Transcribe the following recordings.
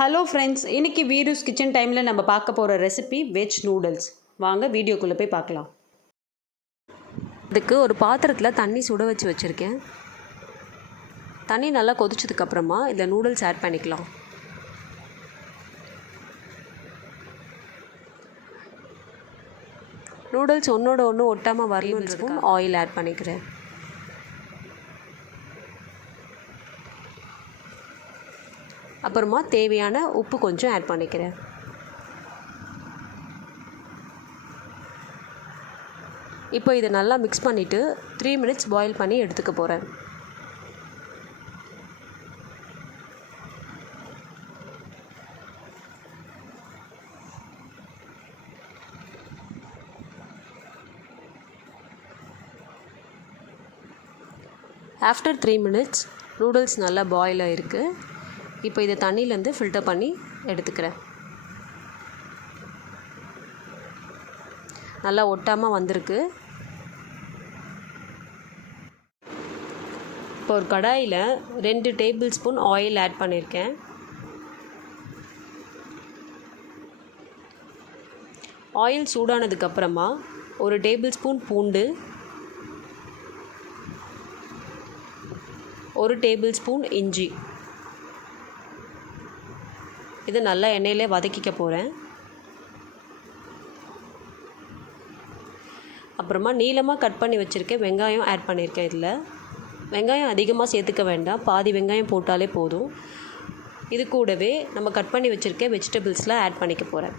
Hello friends, இன்றைக்கி வீரூஸ் kitchen டைமில் நம்ம பார்க்க போகிற ரெசிபி வெஜ் நூடுல்ஸ். வாங்க வீடியோக்குள்ளே போய் பார்க்கலாம். இதுக்கு ஒரு பாத்திரத்தில் தண்ணி சுட வச்சுருக்கேன். தண்ணி நல்லா கொதிச்சதுக்கப்புறமா இதில் நூடுல்ஸ் ஆட் பண்ணிக்கலாம். நூடுல்ஸ் ஒன்றோட ஒன்று ஒட்டாமல் வரணுன்றதுக்கும் ஆயில் ஆட் பண்ணிக்கிறேன். அப்புறமா தேவையான உப்பு கொஞ்சம் ஆட் பண்ணிக்கிறேன். இப்போ இதை நல்லா மிக்ஸ் பண்ணிவிட்டு 3 மினிட்ஸ் பாயில் பண்ணி எடுத்துக்க போகிறேன். ஆஃப்டர் 3 மினிட்ஸ் நூடுல்ஸ் நல்லா பாயில் ஆகிருக்கு. இப்போ இதை தண்ணியிலேருந்து ஃபில்டர் பண்ணி எடுத்துக்கிறேன். நல்லா ஒட்டாமல் வந்திருக்கு. இப்போ ஒரு கடாயில் 2 டேபிள் ஸ்பூன் ஆயில் ஆட் பண்ணியிருக்கேன். ஆயில் சூடானதுக்கப்புறமா 1 டேபிள் ஸ்பூன் பூண்டு, 1 டேபிள் ஸ்பூன் இஞ்சி, இது நல்லா எண்ணெயிலே வதக்கிக்க போகிறேன். அப்புறமா நீளமாக கட் பண்ணி வச்சுருக்கேன் வெங்காயம் ஆட் பண்ணியிருக்கேன். இதில் வெங்காயம் அதிகமாக சேர்த்துக்க வேண்டாம், பாதி வெங்காயம் போட்டாலே போதும். இது கூடவே நம்ம கட் பண்ணி வச்சுருக்க வெஜிடபிள்ஸ்லாம் ஆட் பண்ணிக்க போகிறேன்.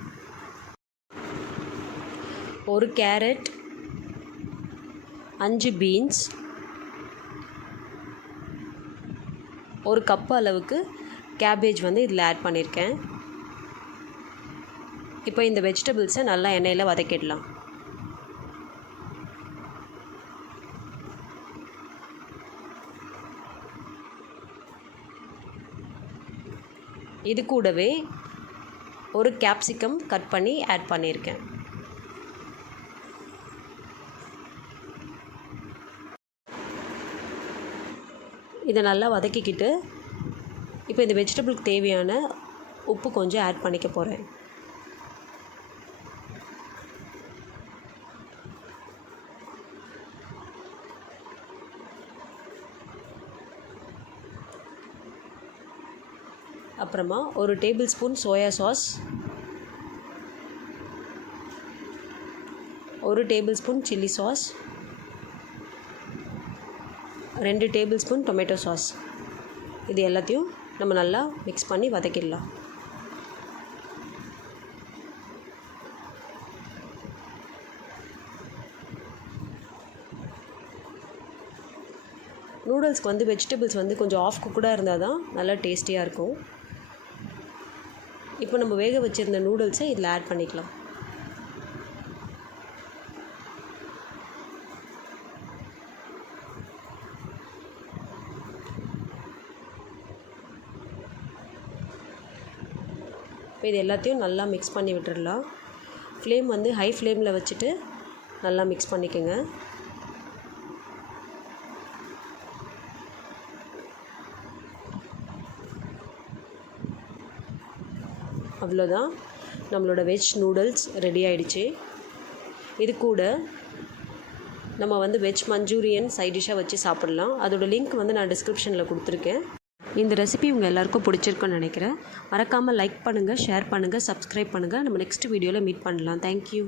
1 கேரட், 5 பீன்ஸ், 1 கப்பு அளவுக்கு கேபேஜ் இதில் ஆட் பண்ணியிருக்கேன். இப்போ இந்த வெஜிடபிள்ஸை நல்லா எண்ணெயில் வதக்கிடலாம். இது கூடவே 1 கேப்சிகம் கட் பண்ணி ஆட் பண்ணியிருக்கேன். இதை நல்லா வதக்கிக்கிட்டு இப்போ இந்த வெஜிடபிளுக்கு தேவையான உப்பு கொஞ்சம் ஆட் பண்ணிக்க போகிறேன். அப்புறமா 1 table spoon soya sauce, 1 table spoon chilli sauce, 2 table spoon tomato sauce, இது எல்லாத்தையும் நம்ம நல்லா மிக்ஸ் பண்ணி வதக்கிடலாம். நூடுல்ஸ்க்கு வெஜிடபிள்ஸ் கொஞ்சம் ஆஃப் குக்குடாக இருந்தால் தான் நல்லா டேஸ்டியாக இருக்கும். இப்போ நம்ம வேக வச்சுருந்த நூடுல்ஸை இதில் ஆட் பண்ணிக்கலாம். இப்போ இது எல்லாத்தையும் நல்லா மிக்ஸ் பண்ணி விட்டுடலாம். ஃப்ளேம் ஹை ஃப்ளேமில் வச்சுட்டு நல்லா மிக்ஸ் பண்ணிக்கோங்க. அவ்வளோதான், நம்மளோட வெஜ் நூடுல்ஸ் ரெடி ஆகிடுச்சு. இது கூட நம்ம வெஜ் மஞ்சூரியன் சைட் டிஷ்ஷாக வச்சு சாப்பிட்லாம். அதோட லிங்க் நான் டிஸ்கிரிப்ஷனில் கொடுத்துருக்கேன். இந்த ரெசிபி உங்கள் எல்லாருக்கும் பிடிச்சிருக்குன்னு நினைக்கிறேன். மறக்காமல் லைக் பண்ணுங்கள், ஷேர் பண்ணுங்கள், சப்ஸ்கிரைப் பண்ணுங்கள். நம்ம நெக்ஸ்ட் வீடியோவில் மீட் பண்ணலாம். தேங்க்யூ.